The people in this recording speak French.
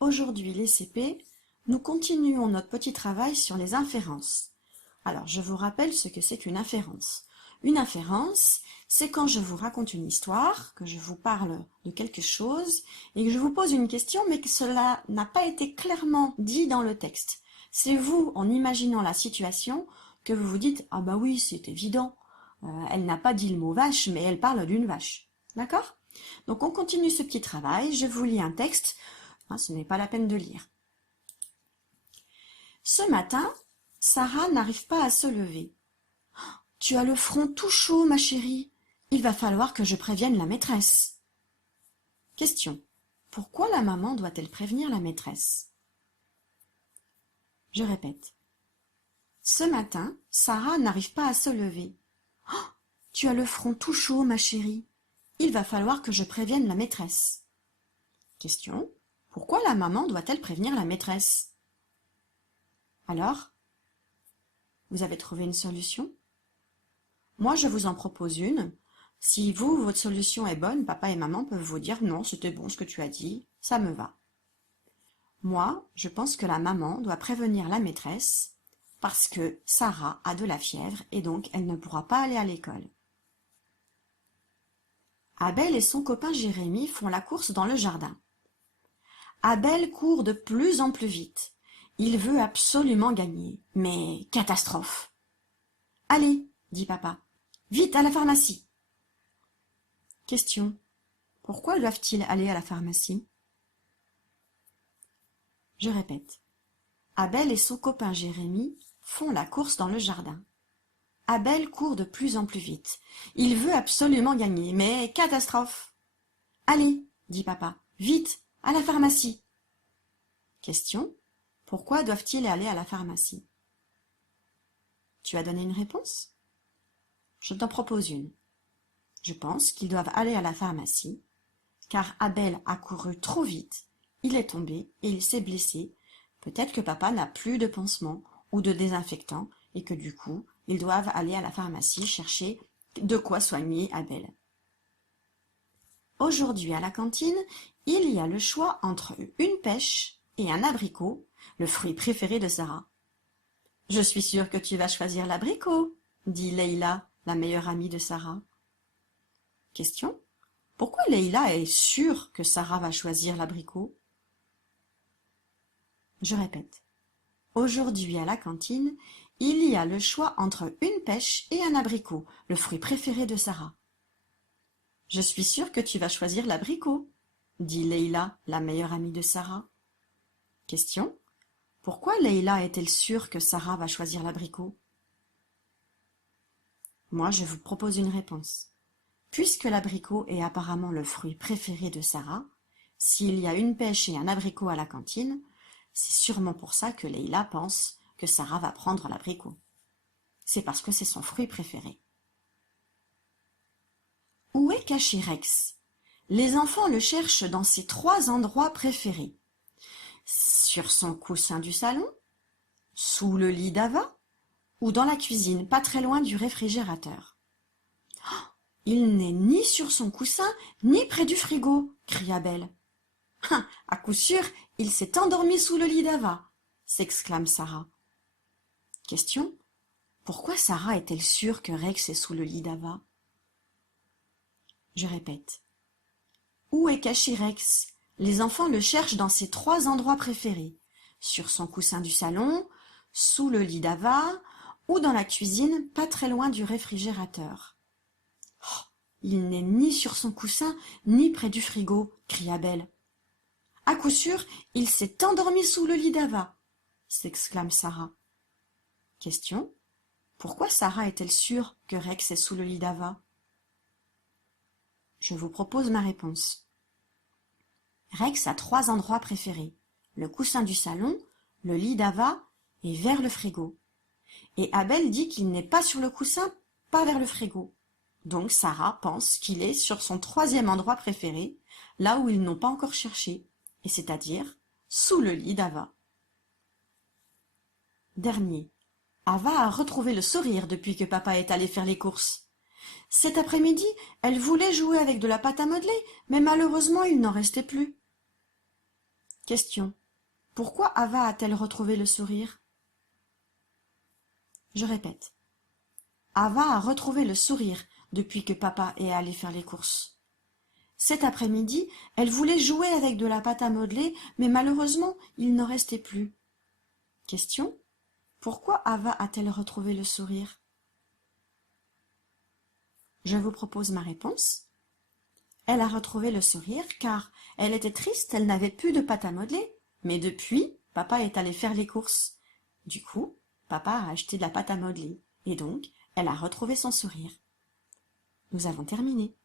Aujourd'hui, les CP, nous continuons notre petit travail sur les inférences. Alors, je vous rappelle ce que c'est qu'une inférence. Une inférence, c'est quand je vous raconte une histoire, que je vous parle de quelque chose, et que je vous pose une question, mais que cela n'a pas été clairement dit dans le texte. C'est vous, en imaginant la situation, que vous vous dites « Ah bah oui, c'est évident, elle n'a pas dit le mot vache, mais elle parle d'une vache. » D'accord? Donc on continue ce petit travail, je vous lis un texte, ce n'est pas la peine de lire. Ce matin, Sarah n'arrive pas à se lever. « Tu as le front tout chaud, ma chérie. Il va falloir que je prévienne la maîtresse. » Question. Pourquoi la maman doit-elle prévenir la maîtresse? Je répète. Ce matin, Sarah n'arrive pas à se lever. « Oh, tu as le front tout chaud, ma chérie. Il va falloir que je prévienne la maîtresse. » Question. Pourquoi la maman doit-elle prévenir la maîtresse? Alors, vous avez trouvé une solution? Moi, je vous en propose une. Si vous, votre solution est bonne, papa et maman peuvent vous dire « Non, c'était bon ce que tu as dit, ça me va. » Moi, je pense que la maman doit prévenir la maîtresse parce que Sarah a de la fièvre et donc elle ne pourra pas aller à l'école. Abel et son copain Jérémie font la course dans le jardin. Abel court de plus en plus vite. Il veut absolument gagner, mais catastrophe. « Allez, dit papa, vite à la pharmacie. » Question. Pourquoi doivent-ils aller à la pharmacie? Je répète. Abel et son copain Jérémie font la course dans le jardin. Abel court de plus en plus vite. Il veut absolument gagner, mais catastrophe. « Allez, dit papa, vite, à la pharmacie. » Question. Pourquoi doivent-ils aller à la pharmacie? Tu as donné une réponse? Je t'en propose une. Je pense qu'ils doivent aller à la pharmacie, car Abel a couru trop vite, il est tombé et il s'est blessé. Peut-être que papa n'a plus de pansement ou de désinfectant et que du coup, ils doivent aller à la pharmacie chercher de quoi soigner Abel. Aujourd'hui à la cantine, il y a le choix entre une pêche et un abricot, le fruit préféré de Sarah. « Je suis sûre que tu vas choisir l'abricot, » dit Leïla, la meilleure amie de Sarah. Question. Pourquoi Leïla est sûre que Sarah va choisir l'abricot? Je répète. Aujourd'hui à la cantine, il y a le choix entre une pêche et un abricot, le fruit préféré de Sarah. « Je suis sûre que tu vas choisir l'abricot, » dit Leïla, la meilleure amie de Sarah. Question. Pourquoi Leïla est-elle sûre que Sarah va choisir l'abricot? Moi, je vous propose une réponse. Puisque l'abricot est apparemment le fruit préféré de Sarah, s'il y a une pêche et un abricot à la cantine, c'est sûrement pour ça que Leïla pense que Sarah va prendre l'abricot. C'est parce que c'est son fruit préféré. Où est caché Rex? Les enfants le cherchent dans ses 3 endroits préférés. Sur son coussin du salon, sous le lit d'Ava ou dans la cuisine, pas très loin du réfrigérateur. Oh, il n'est ni sur son coussin, ni près du frigo, cria Belle. À coup sûr, il s'est endormi sous le lit d'Ava, s'exclame Sarah. Question. Pourquoi Sarah est-elle sûre que Rex est sous le lit d'Ava? Je répète. Où est caché Rex? Les enfants le cherchent dans ses 3 endroits préférés. Sur son coussin du salon, sous le lit d'Ava ou dans la cuisine, pas très loin du réfrigérateur. Oh, il n'est ni sur son coussin, ni près du frigo, cria Belle. À coup sûr, il s'est endormi sous le lit d'Ava, s'exclame Sarah. Question. Pourquoi Sarah est-elle sûre que Rex est sous le lit d'Ava? Je vous propose ma réponse. Rex a 3 endroits préférés, le coussin du salon, le lit d'Ava et vers le frigo. Et Abel dit qu'il n'est pas sur le coussin, pas vers le frigo. Donc Sarah pense qu'il est sur son 3e endroit préféré, là où ils n'ont pas encore cherché, et c'est-à-dire sous le lit d'Ava. Dernier. Ava a retrouvé le sourire depuis que papa est allé faire les courses. Cet après-midi, elle voulait jouer avec de la pâte à modeler, mais malheureusement il n'en restait plus. Question. Pourquoi Ava a-t-elle retrouvé le sourire? Je répète. Ava a retrouvé le sourire depuis que papa est allé faire les courses. Cet après-midi, elle voulait jouer avec de la pâte à modeler, mais malheureusement, il n'en restait plus. Question. Pourquoi Ava a-t-elle retrouvé le sourire? Je vous propose ma réponse. Elle a retrouvé le sourire car elle était triste, elle n'avait plus de pâte à modeler. Mais depuis, papa est allé faire les courses. Du coup, papa a acheté de la pâte à modeler. Et donc, elle a retrouvé son sourire. Nous avons terminé.